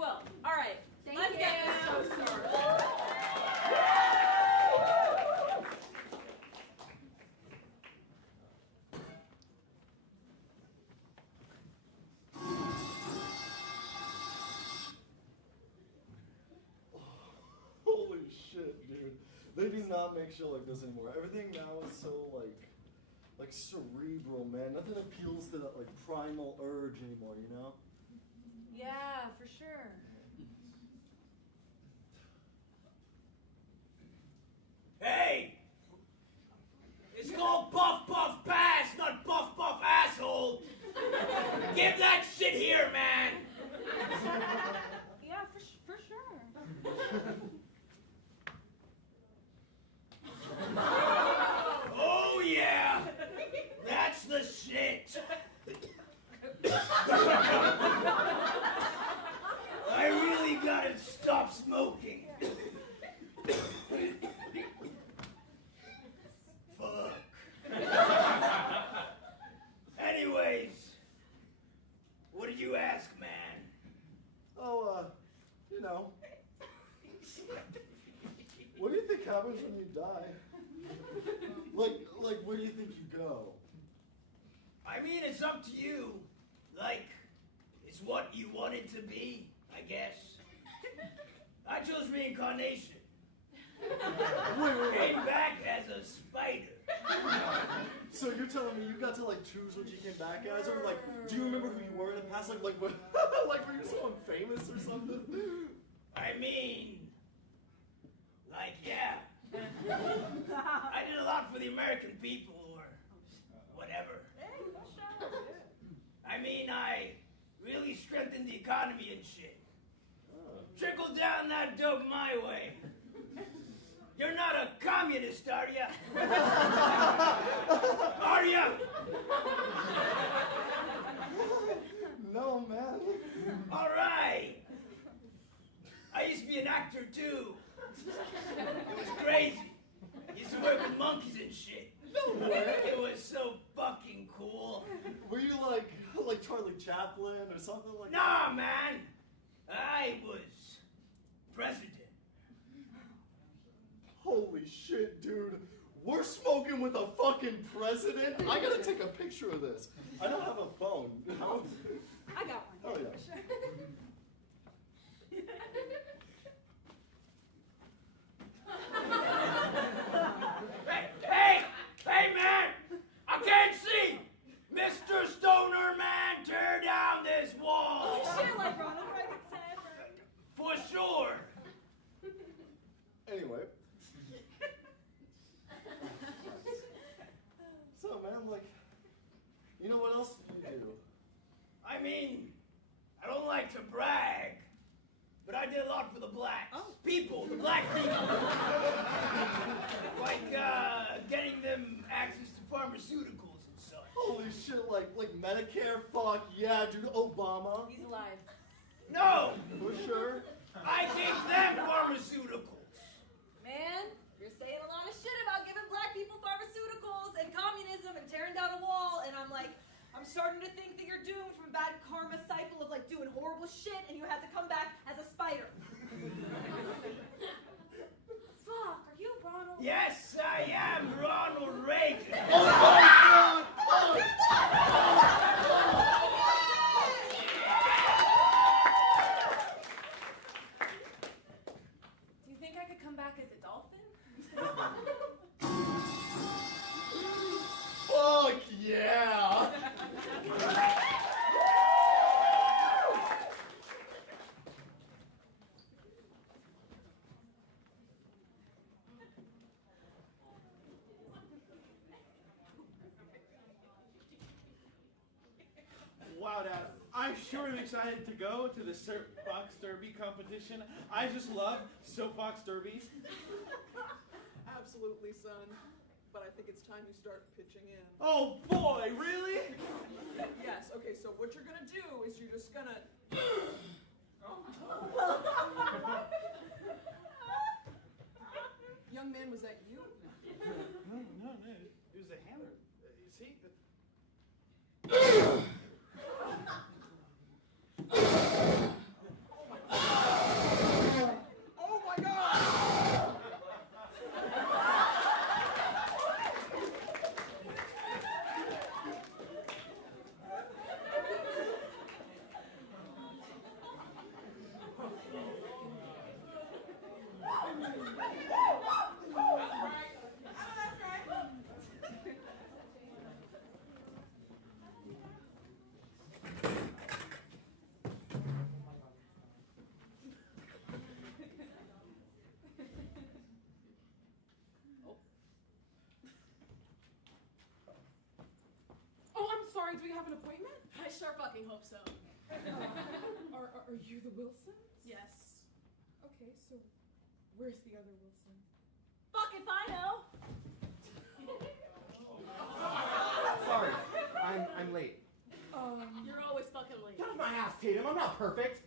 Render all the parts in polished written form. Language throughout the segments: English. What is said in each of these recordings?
will. All right. Let's get this show started. Holy shit, dude. They do not make shit like this anymore. Everything now is so like cerebral, man. Nothing appeals to that like primal urge anymore, you know? Yeah, for sure. Hey! It's called Puff Puff Pass, not Puff Puff Asshole! Give that shit here, man! Yeah, for sure. Oh yeah! That's the shit! I really gotta stop smoking. Fuck. Anyways, what did you ask, man? Oh, you know. What do you think happens when you die? Like, where do you think you go? I mean, it's up to you. Like, it's what you want it to be, I guess. I chose reincarnation. Wait. Came back as a spider. So you're telling me you got to like choose what you came back as, or like, do you remember who you were in the past? Like, like were you someone famous or something? I mean, like, yeah. I did a lot for the American people, or whatever. I mean, I really strengthened the economy and shit. Trickled down that dope my way. You're not a communist, are ya? Are ya? No, man. All right. I used to be an actor, too. It was crazy. Used to work with monkeys and shit. No way. It was so fucking cool. Were you like Charlie Chaplin or something like that? Nah, man. I was president. Holy shit, dude. We're smoking with a fucking president? I gotta take a picture of this. I don't have a phone. How? I got one. Oh, yeah. Hey, man! I can't see! Mr. Stoner Man, tear down this wall! Oh, shit, like Ronald Reagan said. For sure! Anyway. So, man, like, you know what else you do? I mean, I don't like to brag, but I did a lot for the blacks. Oh. People, the black people. Like, getting them access to pharmaceuticals and such. Holy shit, like Medicare? Fuck yeah, dude. Obama. He's alive. No! For sure. I gave them pharmaceuticals. Man, you're saying a lot of shit about giving black people pharmaceuticals and communism and tearing down a wall, and I'm starting to think that you're doomed from a bad karma cycle of like doing horrible shit and you had to come back as a spider. Fuck, are you Ronald? Yes, I am Ronald Reagan. Oh my god! Do you think I could come back as a dolphin? Fuck yeah! Wow, Dad, I sure am excited to go to the Soapbox Derby competition. I just love Soapbox Derby. Absolutely, son. But I think it's time you start pitching in. Oh boy, really? Yes, okay, so what you're gonna do is you're just gonna... Young man, was that you? No, it was a hammer. You see? you have an appointment? I sure fucking hope so. Are you the Wilson? Yes. Okay, so where's the other Wilson? Fuck if I know. Sorry, I'm late. You're always fucking late. Get off my ass, Tatum. I'm not perfect.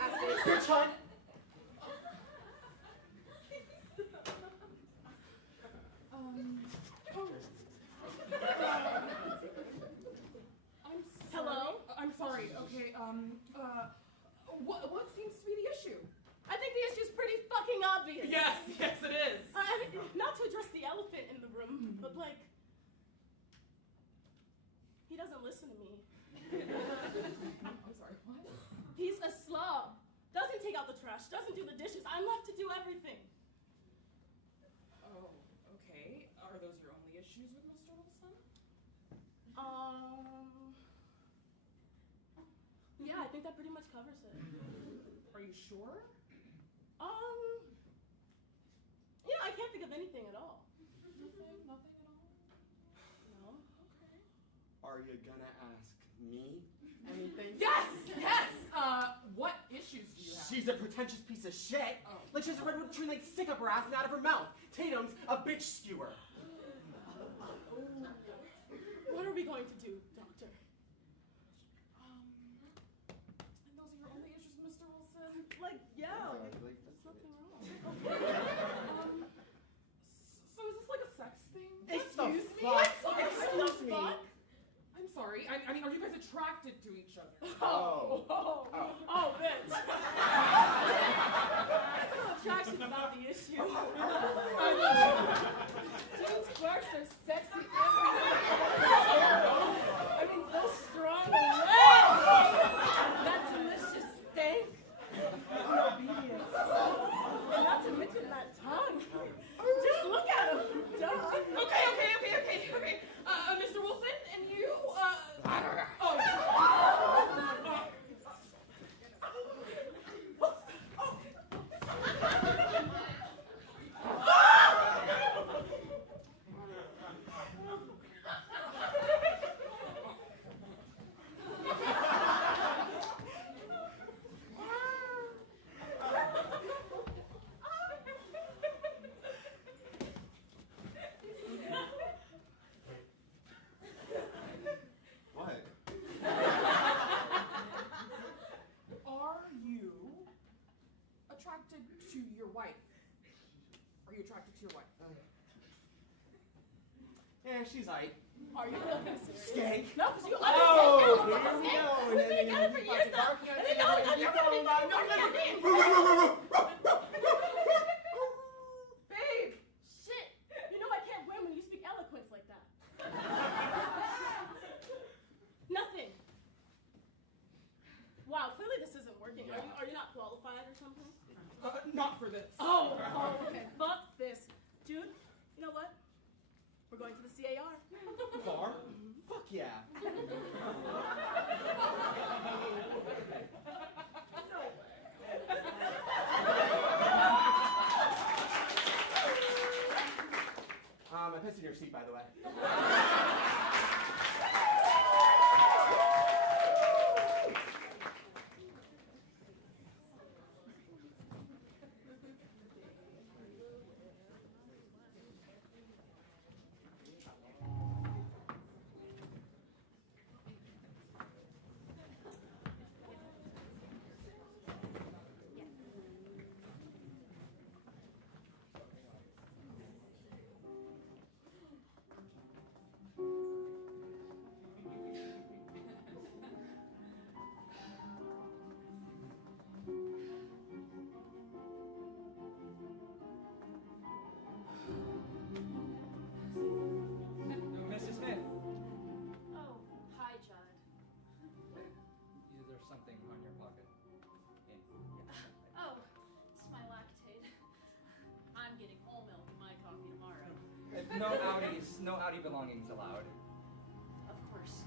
Ass face. Bitch hunt. Hello? I'm sorry. Okay. What seems to be the issue? I think the issue's pretty fucking obvious. Yes, it is. I mean, not to address the elephant in the room, but like, he doesn't listen to me. I'm sorry. What? He's a slob. Doesn't take out the trash. Doesn't do the dishes. I'm left to do everything. Oh, okay. Are those your only issues with Mr. Wilson? Yeah, I think that pretty much covers it. Are you sure? Yeah, I can't think of anything at all. Nothing at all? No. Okay. Are you gonna ask me anything? Yes! What issues do you have? She's a pretentious piece of shit. Oh. Like she has a redwood tree like stick up her ass and out of her mouth. Tatum's a bitch skewer. What are we going to do, Doctor? And those are your only issues, Mr. Wilson? Like, yeah, Like, there's nothing wrong. So is this like a sex thing? Excuse me? fuck? I'm sorry. Excuse me. I'm sorry. I mean, are you guys attracted to each other? Oh, bitch. Attraction's not the issue. Dudes' quirks are sexy everywhere. I mean, those strong legs, that delicious steak, and obedience, and not to mention that tongue. Just look at him, duh. Okay. Mr. Wilson, and you, What? Are you attracted to your wife? Are you attracted to your wife? Yeah, she's aight. Are you fucking serious? Skank. No, because you Oh, understand. here we go. We've been together for years now. And then now you're gonna be fucking barking at me. Babe, shit. You know I can't win when you speak eloquence like that. Nothing. Wow, clearly this isn't working. Are you not qualified or something? Not for this. Oh, okay. Fuck this. Dude, you know what? We're going to the CAR. Bar? Fuck yeah. I pissed in your seat, by the way. Mrs. Smith, Oh, hi, Judd. there's something on your pocket. Oh, it's my lactate. I'm getting whole milk in my coffee tomorrow. No Audi belongings allowed. Of course.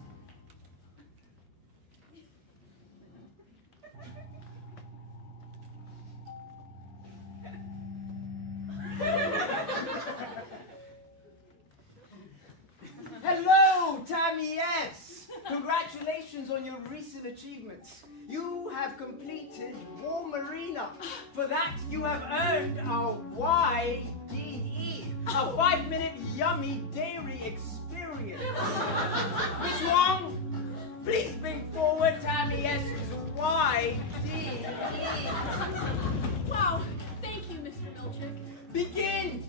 Hello, Tommy S. Congratulations. Congratulations on your recent achievements. You have completed War Marina. For that, you have earned a YDE, a 5-minute yummy dairy experience. Miss Wong, please bring forward Tammy S's YDE. Wow, thank you, Mr. Milchick. Begin!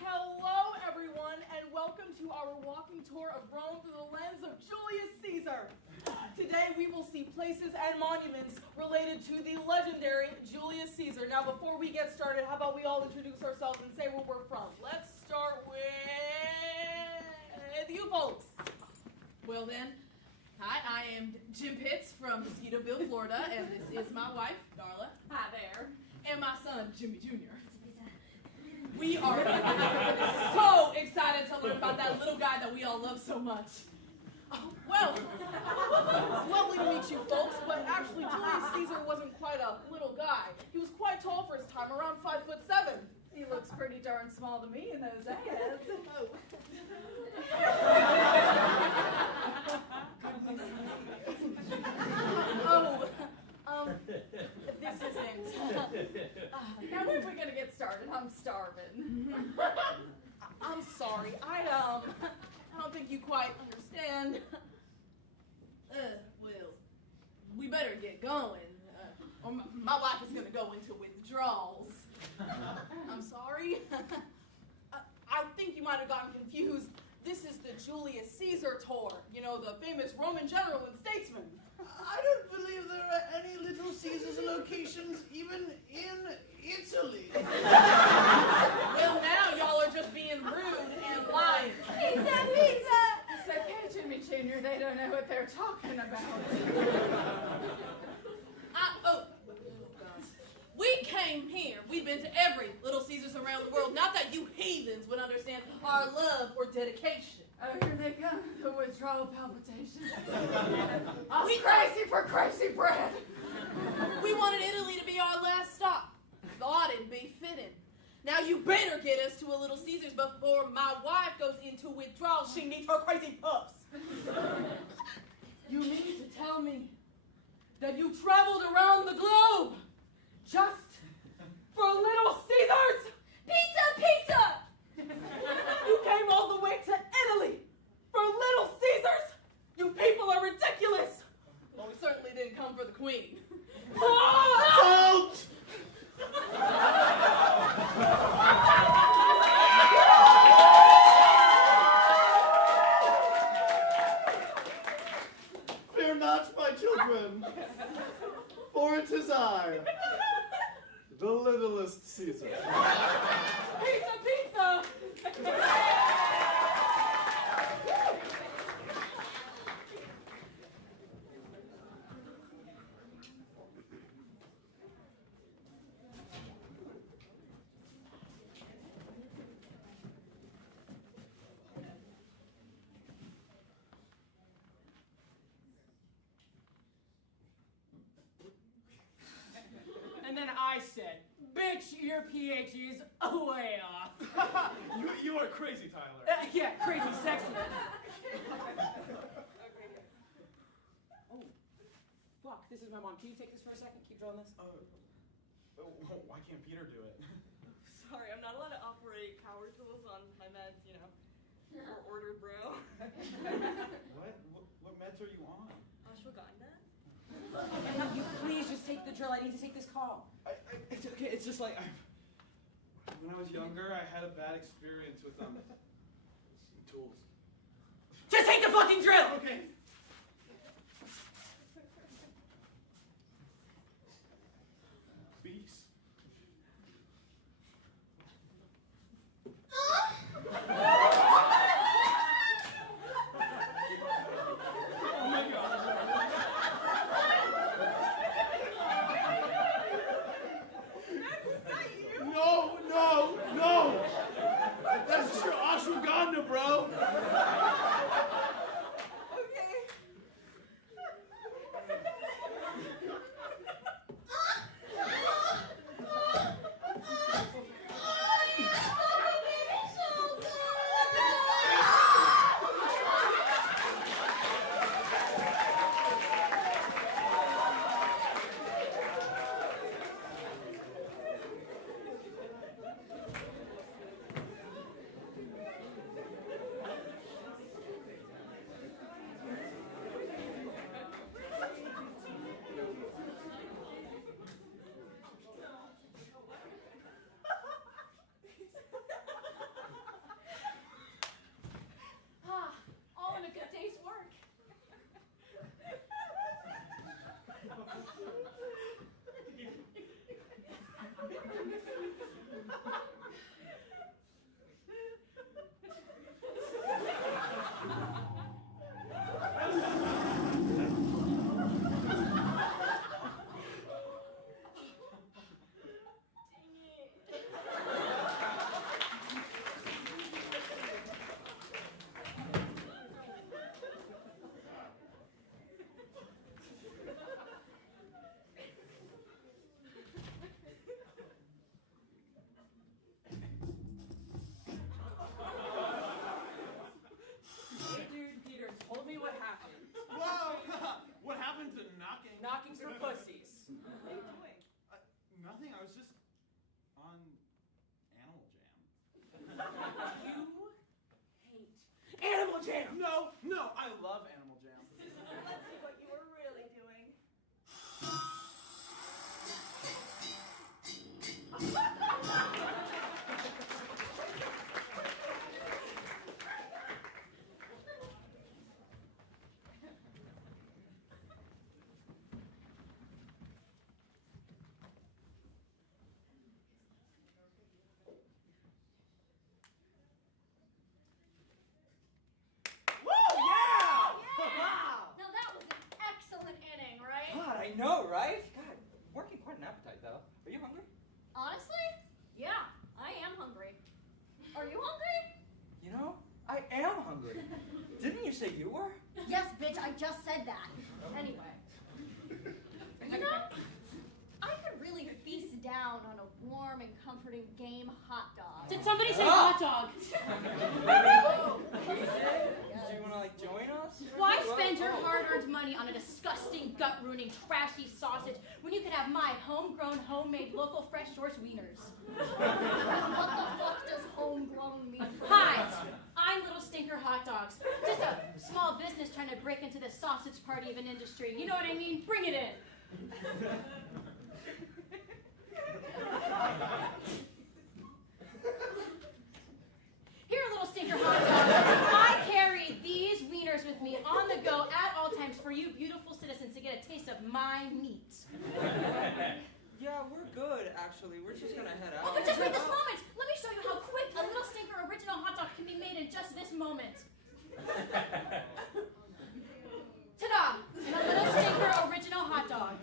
Hello, everyone, and welcome to our walking tour of Rome through the lens of Julius Caesar. Today, we will see places and monuments related to the legendary Julius Caesar. Now, before we get started, how about we all introduce ourselves and say where we're from? Let's start with you folks. Well then, hi, I am Jim Pitts from Mosquitoeville, Florida, and this is my wife, Darla. Hi there. And my son, Jimmy Jr. We are so excited to learn about that little guy that we all love so much. Oh, well, it's lovely to meet you folks, but actually Julius Caesar wasn't quite a little guy. He was quite tall for his time, around 5'7". He looks pretty darn small to me in those ads. This isn't. Now when are we gonna get started? I'm starving. I'm sorry. I don't think you quite understand. Well, we better get going. Or my wife is gonna go into withdrawals. I'm sorry. I think you might have gotten confused. This is the Julius Caesar tour. You know, the famous Roman general and statesman. I don't believe there are any Little Caesars locations even in Italy. Well, now y'all are just being rude and lying. Pizza, pizza! It's okay, Jimmy Jr. They don't know what they're talking about. We came here. We've been to every Little Caesars around the world. Not that you heathens would understand our love or dedication. Oh, here they come, the withdrawal palpitations. I'm crazy for crazy bread. We wanted Italy to be our last stop. Thought it'd be fitting. Now you better get us to a Little Caesars before my wife goes into withdrawal. She needs her crazy puffs. You mean to tell me that you traveled around the globe just for Little Caesars? Pizza, pizza! You came all the way to Italy for Little Caesars? You people are ridiculous! Well, we certainly didn't come for the queen. Out! Fear not, my children, for it is I, the littlest Caesar. Pizza, pizza! And then I said, bitch, your pH is way off. You are crazy, Tyler. Yeah, crazy sexy. Oh, fuck, this is my mom. Can you take this for a second? Keep drawing this. Why can't Peter do it? Sorry, I'm not allowed to operate power tools on my meds, you know. Or ordered bro. What meds are you on? Ashwagandha? Can you please just take the drill? I need to take this call. It's okay. It's just like when I was younger, I had a bad experience with tools. Just take the fucking drill! Okay. Beaks. Oh my God. No, no, no! knockings for pussies. What are you doing? Nothing. I was just on Animal Jam. You hate Animal Jam. No, I love Animal Jam. Let's see what you were really doing. Now that was an excellent inning, right? God, I know, right? God, working quite an appetite though. Are you hungry? Honestly? Yeah, I am hungry. Are you hungry? You know, I am hungry. Didn't you say you were? Yes, bitch, I just said that. Anyway. You know, I could really feast down on a warm and comforting game hot dog. Did somebody say hot dog? Do you want to like join us? Why spend your hard-earned money on a disgusting, gut-ruining, trashy sausage when you could have my homegrown, homemade, local, fresh source wieners? What the fuck does homegrown mean for Hi, I'm Little Stinker Hot Dogs. Just a small business trying to break into the sausage party of an industry. You know what I mean? Bring it in. Here, Little Stinker Hot Dogs. I carry these wieners with me on the go at all times for you beautiful citizens to get a taste of my meat. Yeah, we're good actually. We're just gonna head out. Oh, but just wait this moment. Let me show you how quick a Little Stinker original hot dog can be made in just this moment. Ta-da! A Little Stinker original hot dog.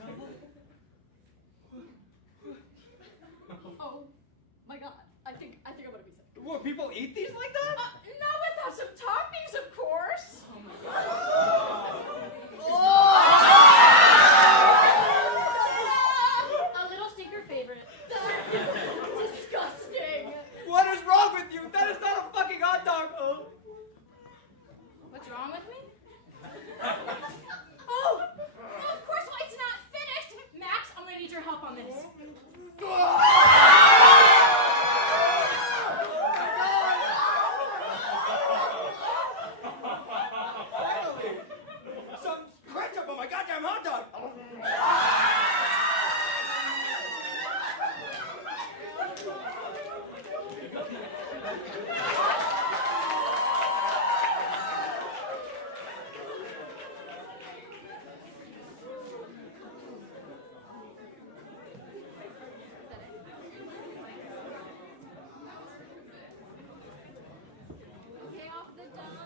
Oh my god, I think I'm gonna be sick. What, people eat these like that? Not without some toppings, of course. A Little Stinker favorite. Disgusting. What is wrong with you? That is not a fucking hot dog. What's wrong with me? Oh, of course, well, it's not finished. Max, I'm gonna need your help on this. Finally! Some ketchup on my goddamn hot dog! Okay, off the dome.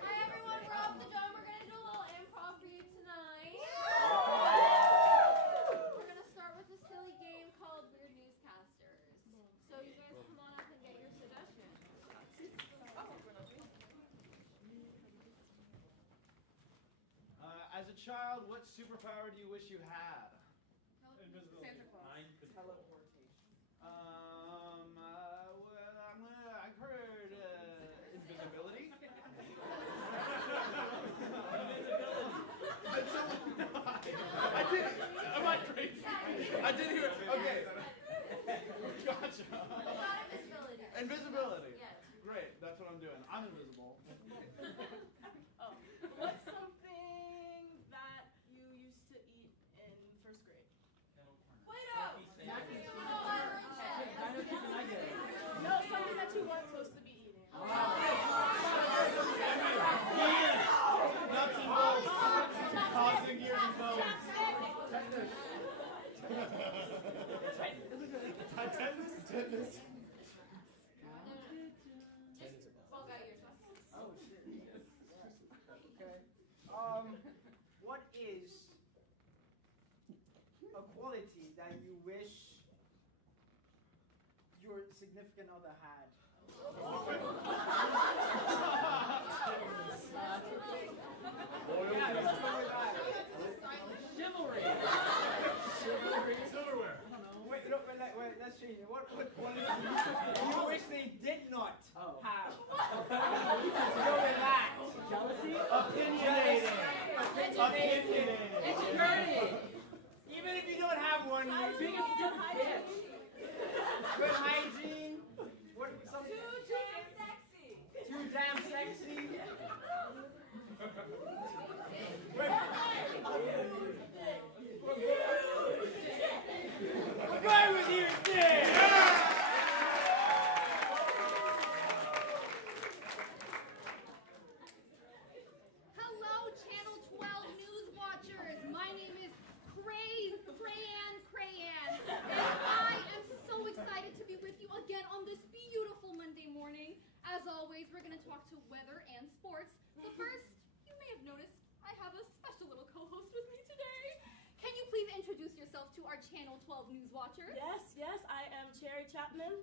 Hi everyone, we're off the dome. We're gonna do a little improv for you tonight. We're gonna start with a silly game called Weird Newscasters. So you guys come on up and get your suggestions. As a child, what superpower do you wish you had? Santa Claus. Teleportation. Well, I've heard invisibility. I did. Am I crazy? I did hear. Okay. Gotcha. We got invisibility. Invisibility. Yes. Great. That's what I'm doing. I'm invisible. Oh, what's something that you used to eat in first grade? Play-Doh. No, something that you weren't supposed to be eating. Nuts and bolts. Causing your bones. Tetanus. Paul got yours. Oh shit. Okay. What is a quality that you wish your significant other had? Chivalry. Silverware. Wait, let's see. What you wish they did not have? Go with that. Jealousy? Opinionated. Insecurity. Even if you don't have one, Biggest bitch. good hygiene. What? Something too damn sexy. I'm going with you, Dick. Hello, Channel 12 News Watchers. My name is Crayan, and I am so excited to be with you again on this beautiful Monday morning. As always, we're going to talk to weather and sports. But first, you may have noticed I have a special little co-host with me today. Can you please introduce yourself to our Channel 12 News Watchers? Yes, I am Cherry Chapman.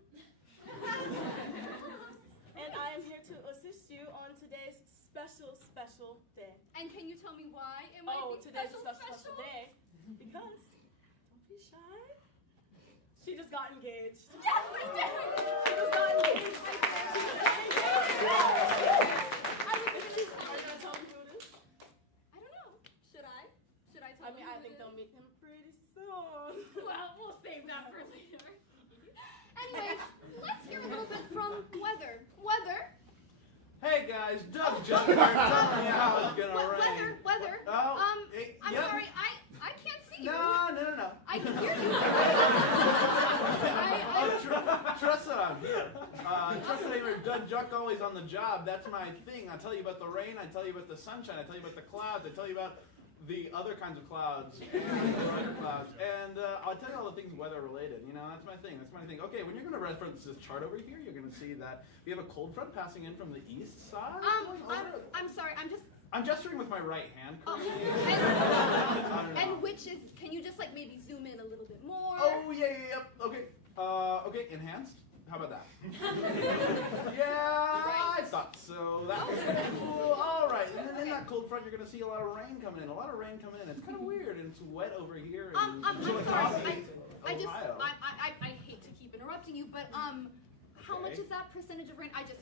And I am here to assist you on today's special day. And can you tell me why it might be Today's a special? special day. Because, don't be shy, she just got engaged. Yes, we did! She just got engaged. I was gonna say, Are you going to tell me who it is? I don't know. Should I? Should I tell I mean, you I who think it they'll is? meet him pretty soon. Well, we'll save that for later. Anyways, let's hear a little bit from Weather. Weather. Hey guys, Doug Jumper, tell me how it's gonna rain. Weather. Oh, hey, I'm yep. sorry, I can't see you. No. I can hear you. Trust that I'm here. Trust that I'm here. Doug Juck always on the job. That's my thing. I tell you about the rain. I tell you about the sunshine. I tell you about the clouds. I tell you about the other kinds of clouds, and I'll tell you all the things weather related. You know, that's my thing. Okay, when you're going to reference this chart over here, you're going to see that we have a cold front passing in from the east side. I'm sorry, I'm gesturing with my right hand. and which is, can you just like maybe zoom in a little bit more? Oh yeah. Okay, enhanced. How about that? Yeah, I thought so. That's cool. All right, and then in that cold front, you're going to see a lot of rain coming in. It's kind of weird, and it's wet over here. I'm sorry. I Ohio. hate to keep interrupting you, but how much is that percentage of rain? It's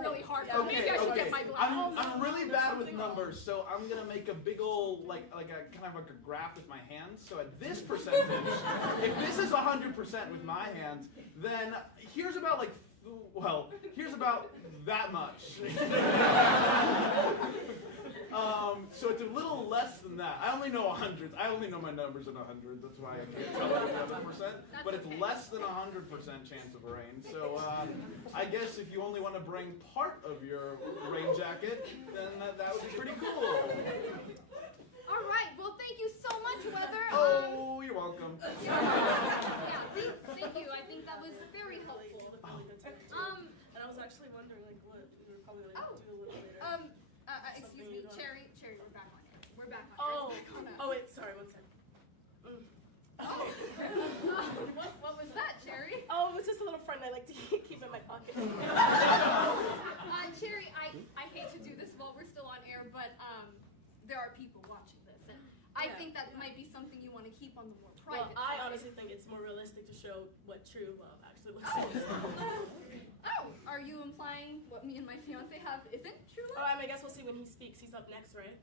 really hard. Maybe I should get my glasses. I'm really bad with numbers, so I'm gonna make a big old like a kind of like a graph with my hands. So at this percentage, if this is 100% with my hands, then here's about that much. So it's a little less than that. I only know hundreds. I only know my numbers in hundreds. That's why I can't tell you 100%. But it's less than 100% chance of rain. So I guess if you only want to bring part of your rain jacket, then that would be pretty cool. All right. Well, thank you so much, Weather. Oh, you're welcome. Yeah, thank you. I think that was very helpful. And I was actually wondering, like, what we were probably like do a little later. Excuse me, Cherry, we're back on air. We're back on air. Oh wait, sorry, one second. What was that, Cherry? Oh, it was just a little friend I like to keep in my pocket. Cherry, I hate to do this while we're still on air, but there are people watching this, and I think that might be something you want to keep on the more private Well, I side. honestly think it's more realistic to show what true love actually looks like. Oh, are you implying what me and my fiance have isn't true Oh, love? I guess we'll see when he speaks. He's up next, right?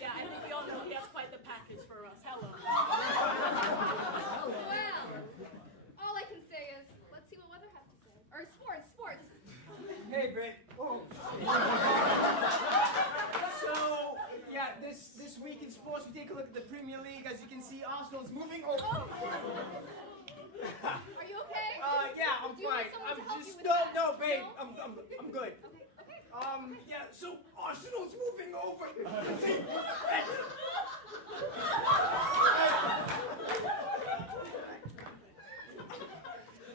Yeah, I think we all know he has quite the package for us. Hello. Well, all I can say is, let's see what Weather has to say. Or sports. Hey, Britt. Oh. So, yeah, this week in sports, we take a look at the Premier League. As you can see, Arsenal's moving over. Are you okay? Yeah, I'm Do you want fine. someone I'm to help just you with that? no, babe. No? I'm good. Okay. Yeah, so Arsenal's moving over.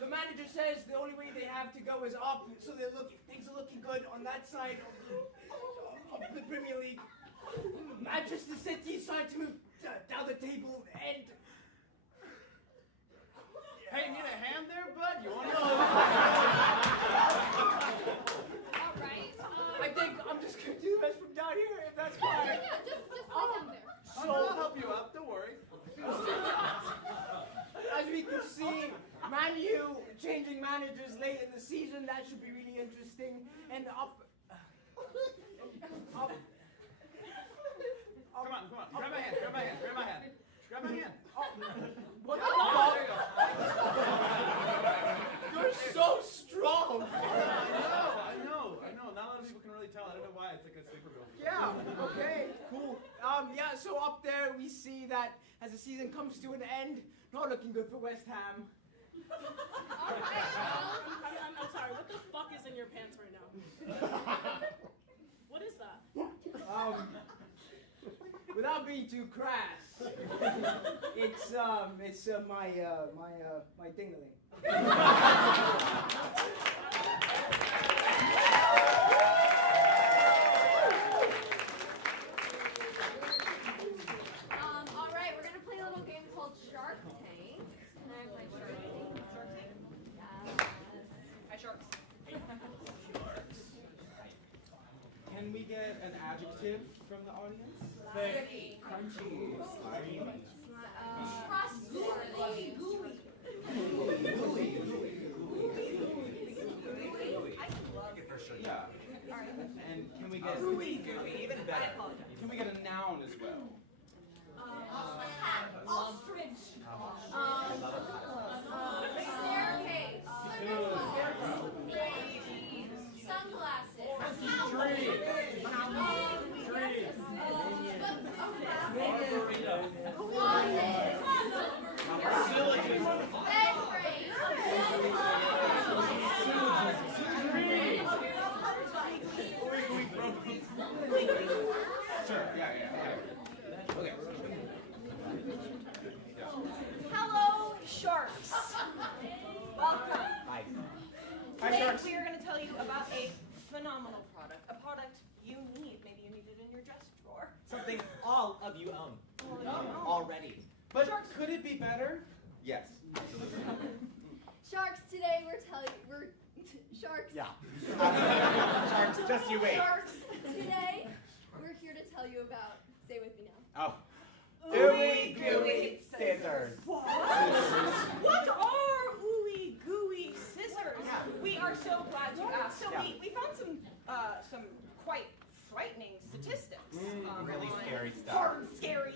The manager says the only way they have to go is up, so things are looking good on that side of the Premier League. Manchester City is trying to move down the table, and brand new, changing managers late in the season. That should be really interesting. And up. Come on. Grab my hand. Grab my hand. What the Oh, fuck? there you go. You're so strong. I know. Not a lot of people can really tell. I don't know why. It's like a super girl. Yeah, okay, cool. Yeah, so up there we see that as the season comes to an end, not looking good for West Ham. All right, well, I'm sorry, what the fuck is in your pants right now? What is that? Without being too crass, it's my ding-a-ling. all right, we're gonna play a little game called Shark Tank. Can I have my Shark Tank? Shark Tank? Yes. Hi, sharks. Can we get an adjective from the audience? Thick. Crunchy. Slimy. Trustworthy. Yeah. And can we get even better. Can we get a noun as well? Ostrich. Staircase. Sunglasses. Tree. Sure. Yeah. Okay. Hello, sharks. Welcome. Hi. Today Sharks. we are going to tell you about a phenomenal product. A product you need. Maybe you need it in your dress drawer. Something all of you own already. But could it be better? Yes. Sharks, today we're sharks. Yeah. Sharks, just you wait. Sharks, today we're here to tell you about, say with me now. Oh. Ooey gooey scissors. What are ooey gooey scissors? Yeah. We are so glad you asked. So Yeah. we found some quite frightening statistics. Really on scary stuff. Hard, scary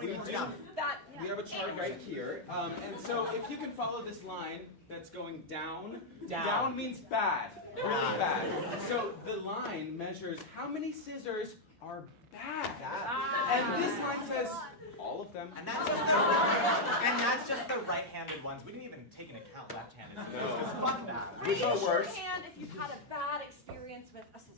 We do. that We have a chart right here, and so if you can follow this line that's going down, down means bad, really bad. So the line measures how many scissors are bad, and this line says all of them. And that's just the right-handed ones. We didn't even take into account left-handed scissors. No. Because fuck that. Which are raise worse? your hand if you've had a bad experience with a scissor.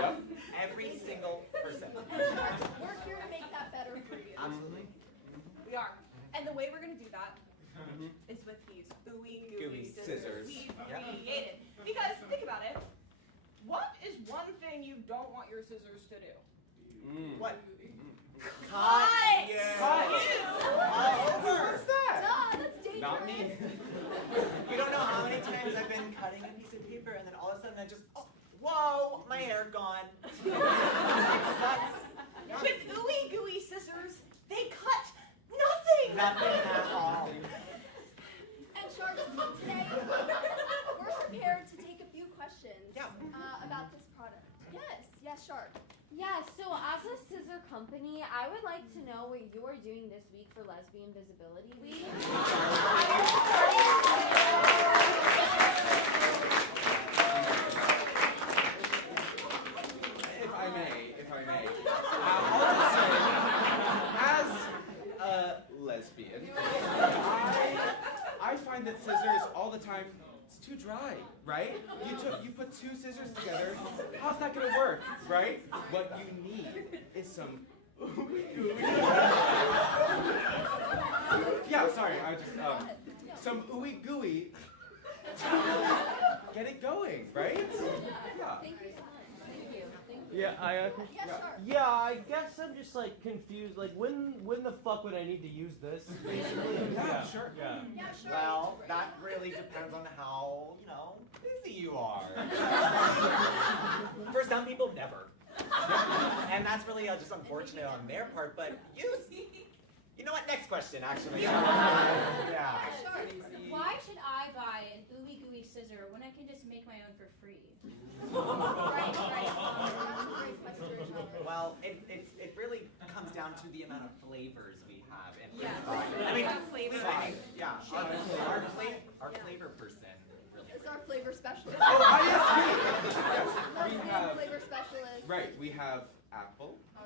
Yep. Every single person. We're here to make that better for you. Absolutely. We are. And the way we're going to do that is with these ooey gooey Gooey scissors scissors. we've Yep. created. Because think about it. What is one thing you don't want your scissors to do? What? Cut! You. Cut. All over. What's that? Duh, that's dangerous. Not me. You don't know how many times I've been cutting a piece of paper and then all of a sudden I just, oh, whoa, my hair gone. It sucks. With ooey gooey scissors, they cut nothing! Nothing at all. And Sharks, today we're prepared to take a few questions about this product. Yes, Shark. Yeah, so as a scissor company, I would like to know what you are doing this week for Lesbian Visibility Week. If I may, I'll just say, as a lesbian, I find that scissors all the time, it's too dry, right? You put two scissors together, how's that gonna work, right? What you need is some yeah, sorry, I just, some ooey gooey to get it going, right? Yeah. Thank you so much. Thank you. Yeah, Yes, Shark. yeah, I guess I'm just like confused. Like, when the fuck would I need to use this? Basically. Yeah, sure. Yeah. Yeah, Shark. Well, that really depends on how, busy you are. For some people, never. And that's really just unfortunate on their part, but You know what? Next question, actually. Yeah. Sure. Why should I buy an ooey gooey scissor when I can just make my own for free? Right. Great question. Well, it really comes down to the amount of flavors we have. And Yeah. I mean, Flavor. yeah, our flavor person. Really It's our flavor specialist. Oh, yes, we Lesbian have, flavor specialist. right, we have apple. Oh,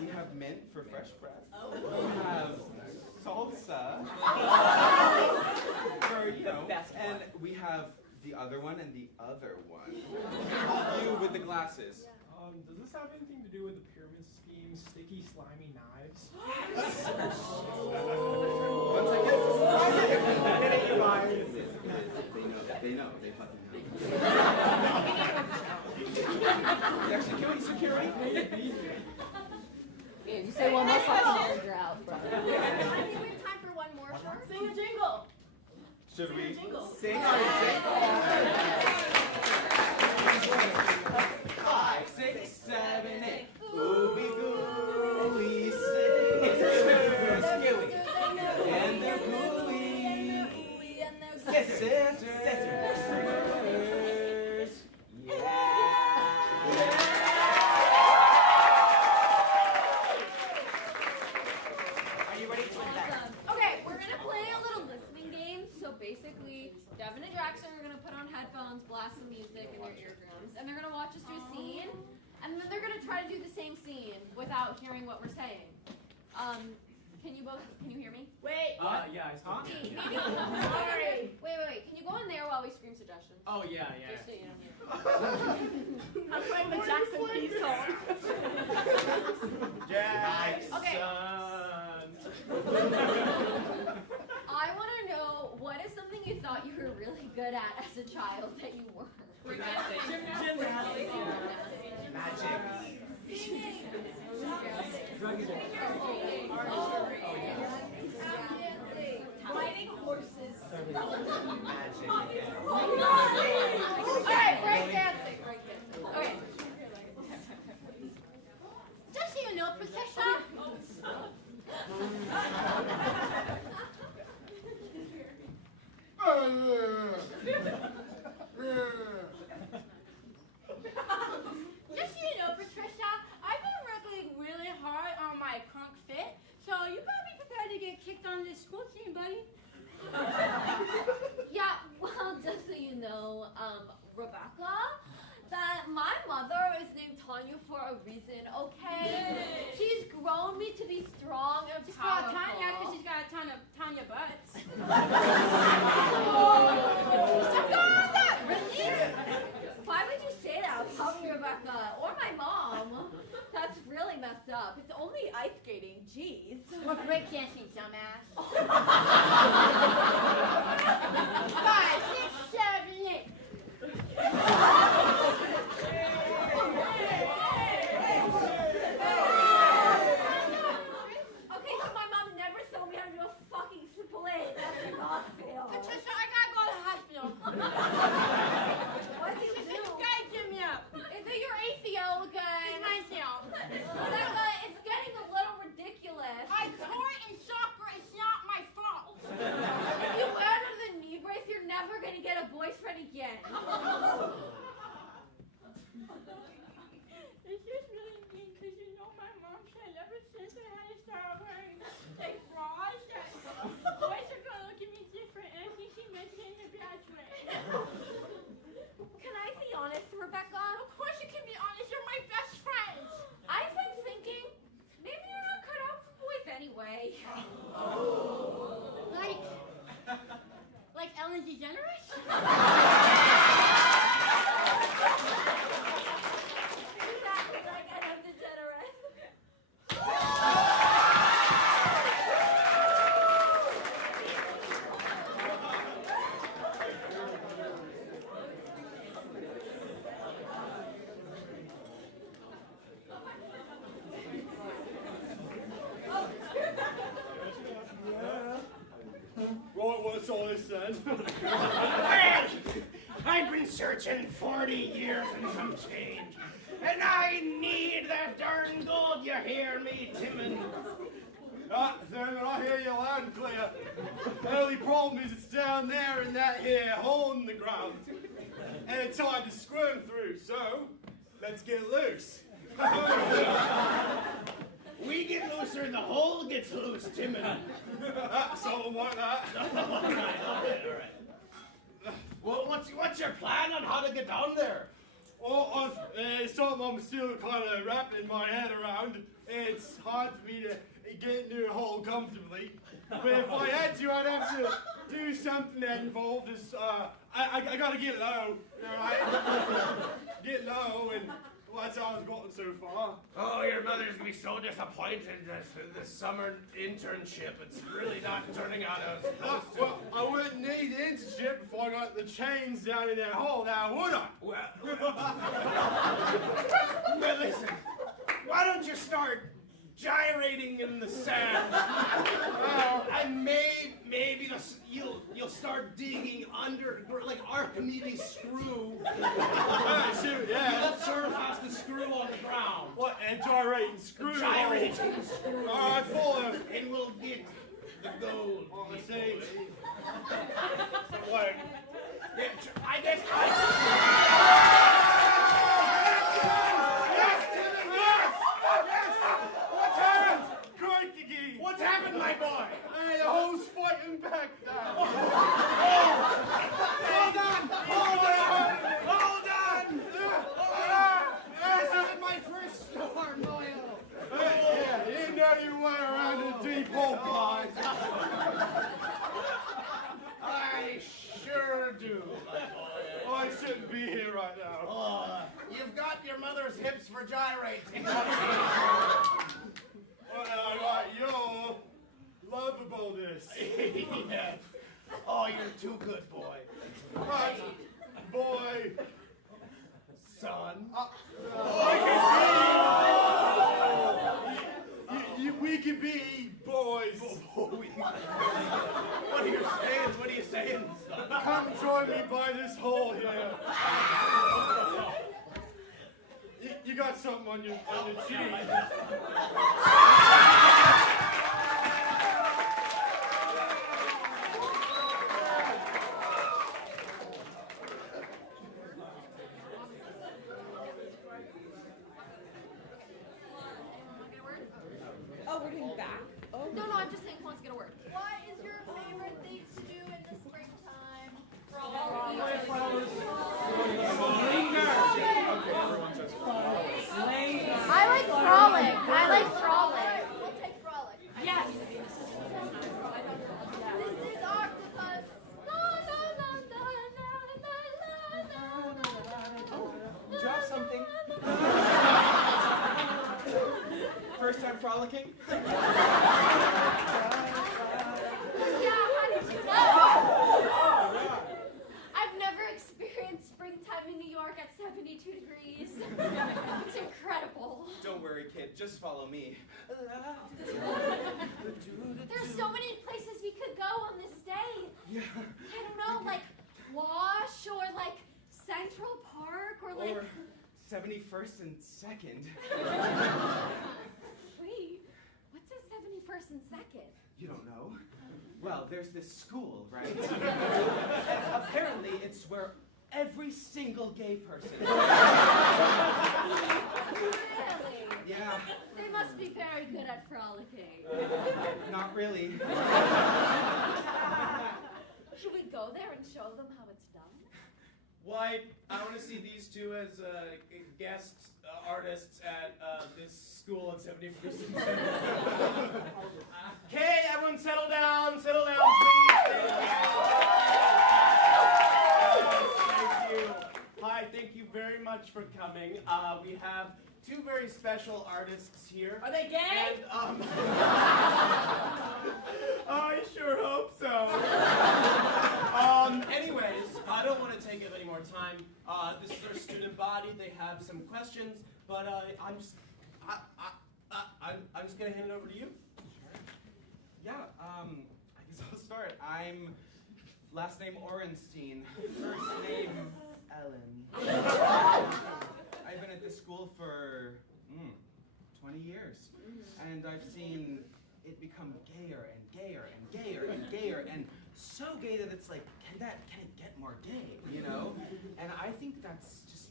We have mint for fresh breath. We have salsa for, you know, and we have the other one and the other one. You with the glasses. Does this have anything to do with the pyramid scheme, sticky, slimy knives? Once I get they know, they fucking know. Actually, security. Yeah, you say one more fucking word, you're out, bro. I think we have time for one more, short. Sing a jingle. Should we Sing sing a our 5, 6, 7, 8. Ooby gooey scissors. And they're gooey. Scissors. Are you ready to invest? Okay, we're gonna play a little listening game. So basically, Devin and Jackson are gonna put on headphones, blast some music in their eardrums, and they're gonna watch us do a scene, and then they're gonna try to do the same scene without hearing what we're saying. Can you hear me? Wait. Yeah, I still Hey, can. maybe. Sorry. Wait. Can you go in there while we scream suggestions? Oh, yeah. Just so you know. I'm playing the Jackson Key song. Jackson. Okay. I want to know, what is something you thought you were really good at as a child that you weren't? Gymnastics. Magic. Riding horses. Magic. Okay, breakdancing. Okay. Just so you know, Patricia. Just so you know, Patricia, I've been working really hard on my crunk fit, so you better be prepared to get kicked on this school team, buddy. Yeah, well, just so you know, Rebecca, that my mother is named Tanya for a reason, okay? She's grown me to be strong and She's called powerful. Tanya because she's got a ton of Tanya butts. Really? Why would you say that about me, Rebecca? Or my mom? That's really messed up. It's only ice skating, jeez. Or breakdancing, dumbass. 5, 6, 7, 8. Okay, so my mom never told me how to do a fucking split. That's not fair. Patricia, I gotta go to the hospital. What did you do? You gotta give me up. Is it your ACL again? It's myself. Rebecca, it's getting a little ridiculous. I tore it in soccer. It's not my fault. If you wear another knee brace, you're never gonna get a boyfriend again. It's just really mean because you know my mom said ever since I had to start wearing like bras that boys are gonna look at me different, and I think she meant it in a bad way. Can I be honest, Rebecca? Of course you can be honest. You're my best friend. I've been thinking, maybe you're not cut out for boys anyway. Like Ellen DeGeneres? Exactly like Ellen DeGeneres. What's all this then? Well, I've been searching 40 years and some change, and I need that darn gold, you hear me, Timon? Thurman, I hear you loud and clear. The only problem is it's down there in that here hole in the ground. And it's hard to squirm through, so let's get loose. We get looser and the hole gets loose, Timon. Something like that. All right. Well, what's your plan on how to get down there? Well, it's something I'm still kind of wrapping my head around. It's hard for me to get into a hole comfortably. But if I had to, I'd have to do something that involved this, I gotta get low, right? Get low, and well, that's how I've gotten so far. Oh, your mother's gonna be so disappointed this summer internship. It's really not turning out as supposed to. Well, I wouldn't need the internship before I got the chains down in that hole, now would I? Well, listen. Why don't you start gyrating in the sand? And maybe you'll start digging under, like Archimedes' screw. Yeah. That surf has the screw on the ground. What? And gyrating screw? Gyrating screw. All right, follow. And we'll get the gold. Oh, let's see. What? Yeah, I guess What's happened, my boy? Hey, the hole's fighting back down. Hold on! This isn't my first storm, Doyle. Yeah, you know you went around a deep hole, guys. I sure do, my boy. Oh, I shouldn't be here right now. Oh, you've got your mother's hips for gyrating. You're lovable, this. Yeah. Oh, you're too good, boy. Right, boy. Son. We can be boys. What are you saying, son? Come join me by this hole here. You got something on your cheek. Oh, we're getting back? Oh. No, I'm just saying who wants to get a word. What is your favorite thing to do in the springtime? I like frolic. We'll take frolic. Yes. This is octopus. Drop something. First time frolicking? Yeah, how did you know? I've never experienced springtime in New York at 72 degrees. It's incredible. Don't worry, kid. Just follow me. There's so many places we could go on this day. Yeah. I don't know, like Walsh or like Central Park or like... Or 71st and 2nd. Wait, what's a 71st and 2nd? You don't know? Well, there's this school, right? And apparently it's where every single gay person. Really? Yeah. They must be very good at frolicking. Not really. Should we go there and show them how it's done? White, I want to see these two as guest artists at this school at 71st and 2nd. Okay, everyone settle down, please. Thank you. Hi, thank you very much for coming. We have two very special artists here. Are they gay? And, I sure hope so. Anyways, I don't want to take up any more time. This is our student body. They have some questions, but I'm just gonna hand it over to you. Yeah, I guess I'll start. I'm last name Orenstein, first name Ellen. I've been at this school for 20 years, and I've seen it become gayer and gayer and gayer and gayer and so gay that it's like, can it get more gay, you know? And I think that's just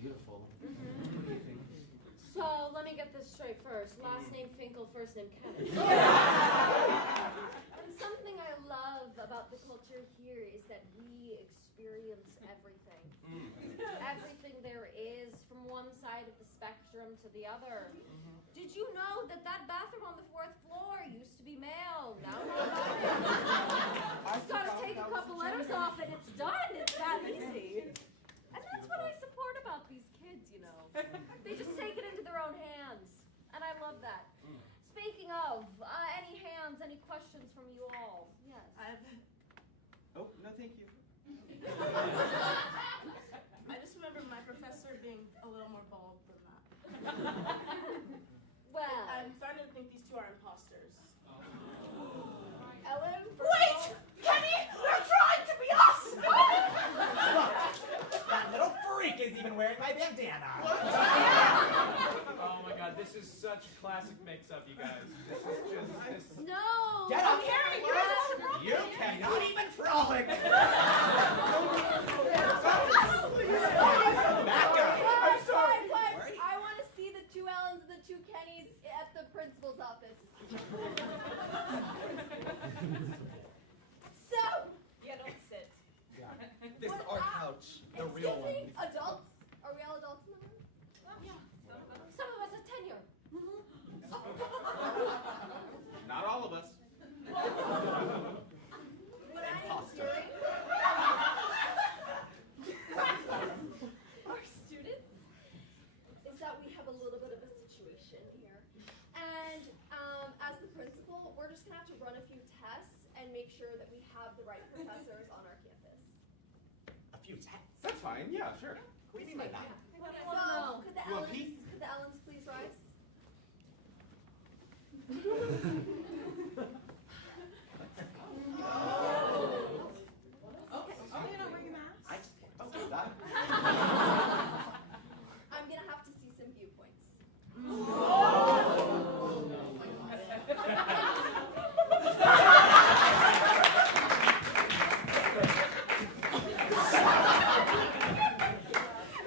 beautiful. What do you think? So let me get this straight first. Last name Finkel, first name Kenneth. And something I love about the culture here is that we experience everything. Everything there is from one side of the spectrum to the other. Did you know that bathroom on the 4th floor used to be male? Now just gotta take a couple letters off and it's done. It's that easy. And that's what I support about these kids, you know. They just take it into their own hands. And I love that. Speaking of, any hands, any questions from you all? Yes. Oh, no thank you. I just remember my professor being a little more bald than that. Well, I'm starting to think these two are imposters. Ellen? Wait! Kenny! They're trying to be us! That little freak is even wearing my bandana. Oh my god, this is such classic mix-up, you guys. This is just... No! Get up! Carrie, You cannot even frolic! Back up! I'm sorry. Quiet. I want to see the 2 Ellens and the 2 Kennys at the principal's office. So, Yeah, don't sit. This is our couch, the excuse real me, one. adults? Are we all adults in the room? Yeah. Some of us have tenure. Not all of us. What I am hearing our students is that we have a little bit of a situation here. And as the principal, we're just gonna have to run a few tests and make sure that we have the right professors on our campus. A few tests. That's fine, yeah, sure. What do you mean by that? So, could the You want pee? Ellens please rise? Okay. Oh, you're not wearing a mask? I just can't do that. I'm gonna have to see some viewpoints.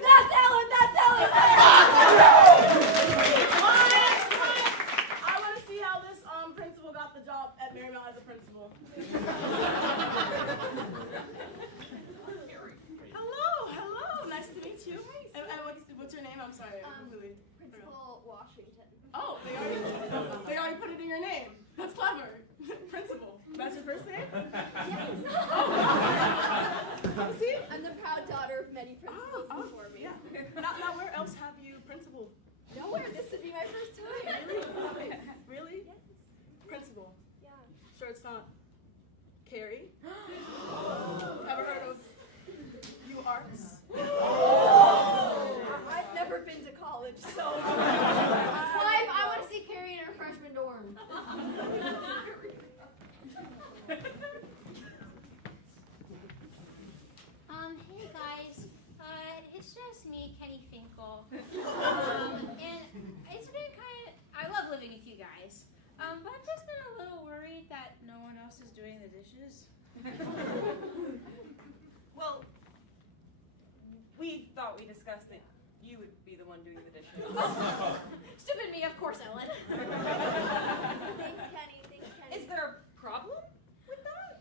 That's Ellen! I want to see how this principal got the job at Marymount as a principal. Hello. Nice to meet you. And what's your name? I'm sorry. Principal Washington. Oh, they already put it in your name. That's clever. Principal. That's your first name? Yes. See? I'm the proud daughter of many principals before me. Yeah. Now, where else have you principal? Nowhere. This would be my first time. Really? Yes. Principal. Yeah. Sure it's not Carrie? Ever heard of you arts? I've never been to college, so. I want to see Carrie in her freshman dorm. Hey guys, it's just me, Kenny Finkel. And it's been I love living with you guys. But I've just been a little worried that no one else is doing the dishes. Well, we thought we discussed that you would be the one doing the dishes. Stupid me, of course, Ellen. Thanks, Kenny. Is there a problem with that?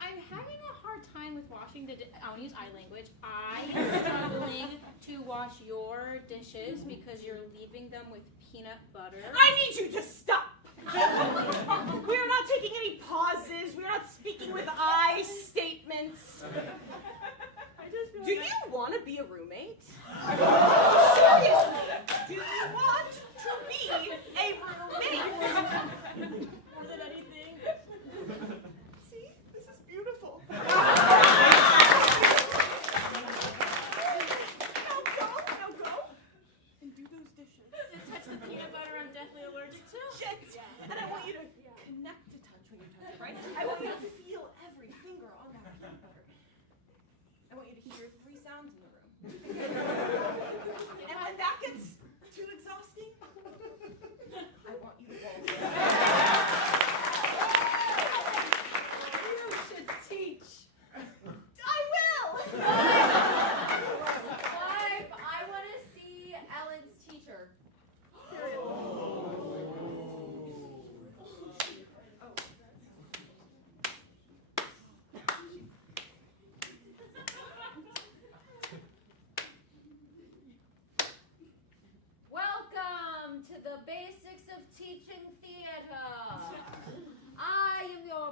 I'm having a hard time with washing the I'll use I language. I am struggling to wash your dishes because you're leaving them with peanut butter. I need you to stop! We are not taking any pauses. We are not speaking with I statements. Do you want to be a roommate? Seriously, do you want to be a roommate? More than anything. See, this is beautiful. Now go and do those dishes. To touch the peanut butter I'm deathly allergic to. Shit! And I want you to connect to touch when you touch it, right? I want you to feel every finger on that peanut butter. I want you to hear 3 sounds in the room. And when that gets too exhausting, I want you to walk away.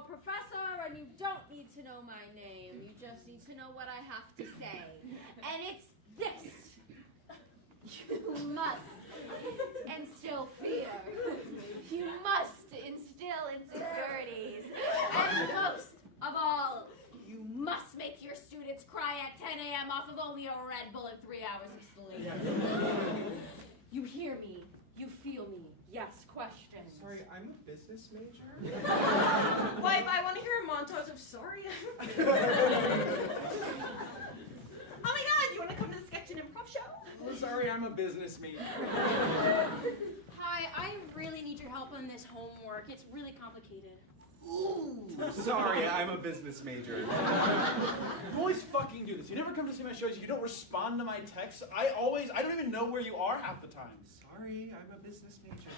professor, and you don't need to know my name. You just need to know what I have to say. And it's this. You must instill fear. You must instill insecurities. And most of all, you must make your students cry at 10 a.m. off of only a Red Bull and 3 hours of sleep. You hear me. You feel me. Yes, question. Sorry, I'm a business major. Wife, I want to hear a montage of sorry. Oh my god, you want to come to the sketch and improv show? Oh, sorry, I'm a business major. Hi, I really need your help on this homework. It's really complicated. Ooh. Sorry, I'm a business major. You always fucking do this. You never come to see my shows. You don't respond to my texts. I don't even know where you are half the time. Sorry, I'm a business major.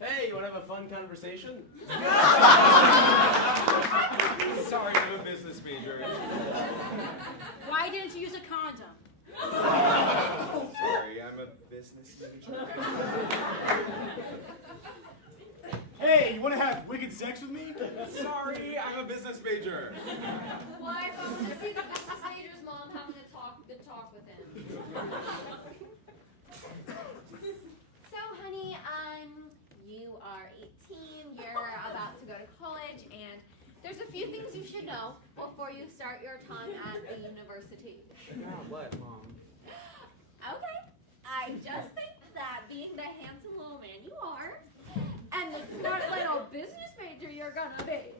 Hey, you want to have a fun conversation? Sorry, I'm a business major. Why didn't you use a condom? Sorry, I'm a business major. Hey, you want to have wicked sex with me? Sorry, I'm a business major. Wife, I want to see the business major's mom having a good talk with him. So, honey, you are 18, you're about to go to college, and there's a few things you should know before you start your time at the university. Yeah, what, Mom? Okay, I just think that being the handsome little man you are, and the smart little business major you're gonna be,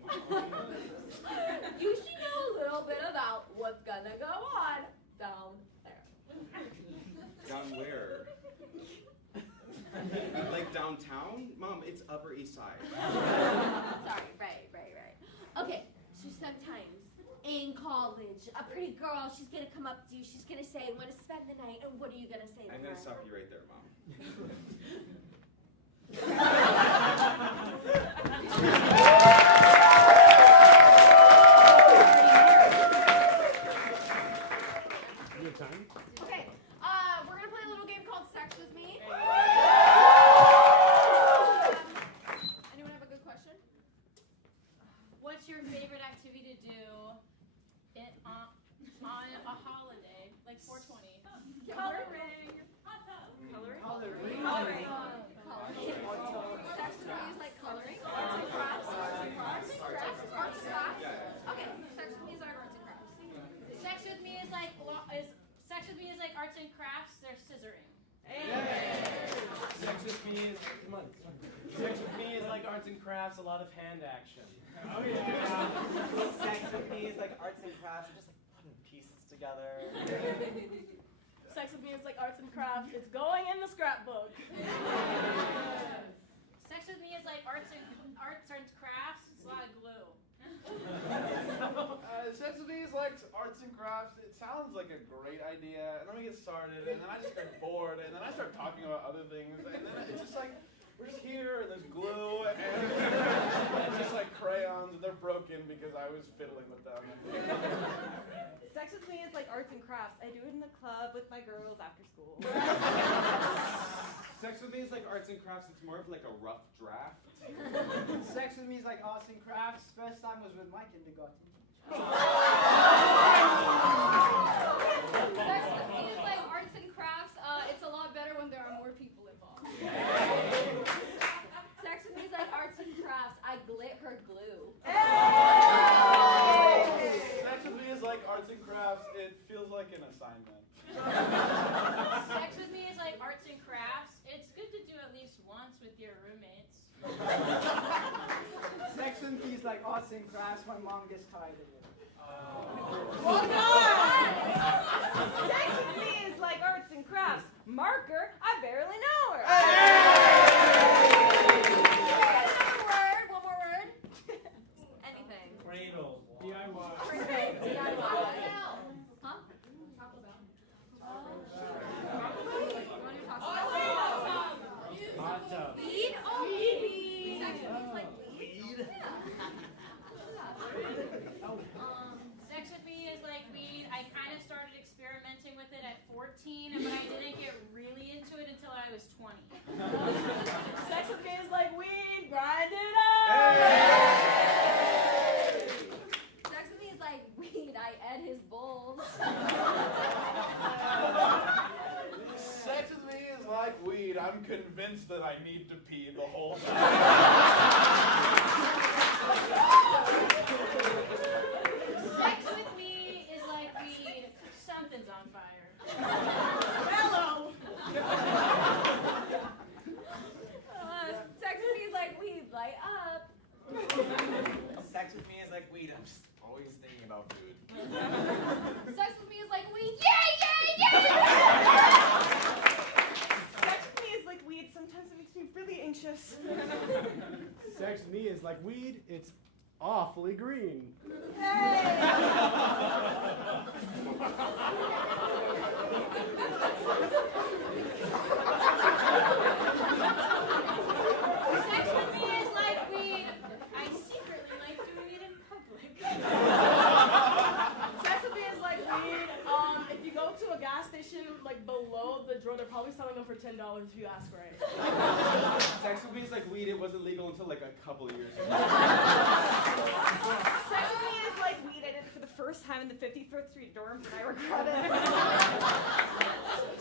you should know a little bit about what's gonna go on down there. Down where? Like downtown? Mom, it's Upper East Side. Sorry, right. Okay, so sometimes in college, a pretty girl, she's gonna come up to you, she's gonna say, I wanna spend the night, and what are you gonna say to I'm her? gonna stop you right there, Mom. You have time? Okay, we're gonna play a little game called Sex With Me. Anyone have a good question? What's your favorite activity to do on a holiday, like 420? Coloring. Coloring. Sex with me is like coloring. Arts and crafts. Arts and crafts. Okay, sex with me is like arts and crafts. Sex with me is like arts and crafts. They're scissoring. Sex with me is, come on. Sex with me is like arts and crafts, a lot of hand action. Oh yeah. Sex with me is like arts and crafts, just like putting pieces together. Sex with me is like arts and crafts. It's going in the scrapbook. Sex with me is like arts and crafts. It's a lot of glue. Sex with me is like arts and crafts. It sounds like a great idea, and then we get started, and then I just get bored, and then I start talking about other things, and then it's just like, we're just here, and there's glue, and just like crayons, and they're broken because I was fiddling with them. Sex with me is like arts and crafts. I do it in the club with my girls after school. Sex with me is like arts and crafts, it's more of like a rough draft. Sex with me is like arts and crafts. First time was with my kindergarten. Sex with me is like arts and crafts. It's a lot better when there are more people involved. Sex with me is like arts and crafts. I glit her glue. Sex with me is like arts and crafts. It feels like an assignment. Sex with me is like arts and crafts. It's good to do at least once with your roommates. Sex with me is like arts and crafts. My mom gets tired of it. Oh God! Sex with me is like arts and crafts. Marker, I barely know her. One more word. Anything. Cradle. DIY. DIY. Huh? Taco Bell. Hot tub. Weed? Oh, weed. Sex with me is like weed. Yeah. Sex with me is like weed. I kind of started experimenting with it at 14, but I didn't get really into it until I was 20. Sex with me is like weed. Grind it up. weed, I'm convinced that I need to pee the whole time. Sex with me is like weed. Something's on fire. Hello. Sex with me is like weed, light up. Sex with me is like weed. I'm just always thinking about food. Sex with me is like weed. Yeah, yeah, yeah! Sex with me is like weed. Sometimes it makes me really anxious. Sex with me is like weed. It's awfully green. Sex with me is like weed. I secretly like doing it in public. Sex with me is like weed. If you go to a gas station like below the drawer, they're probably selling them for $10 if you ask right. Sex with me is like weed. It wasn't legal until like a couple of years ago. Sex with me is like weed. I did it for the first time in the 53rd Street dorms, and I regret it.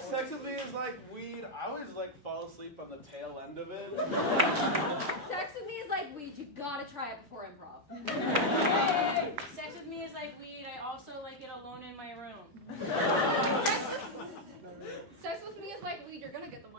Sex with me is like weed. I always like fall asleep on the tail end of it. Sex with me is like weed. You gotta try it before improv. Sex with me is like weed. I also like it alone in my room. Sex with me is like weed. You're gonna get the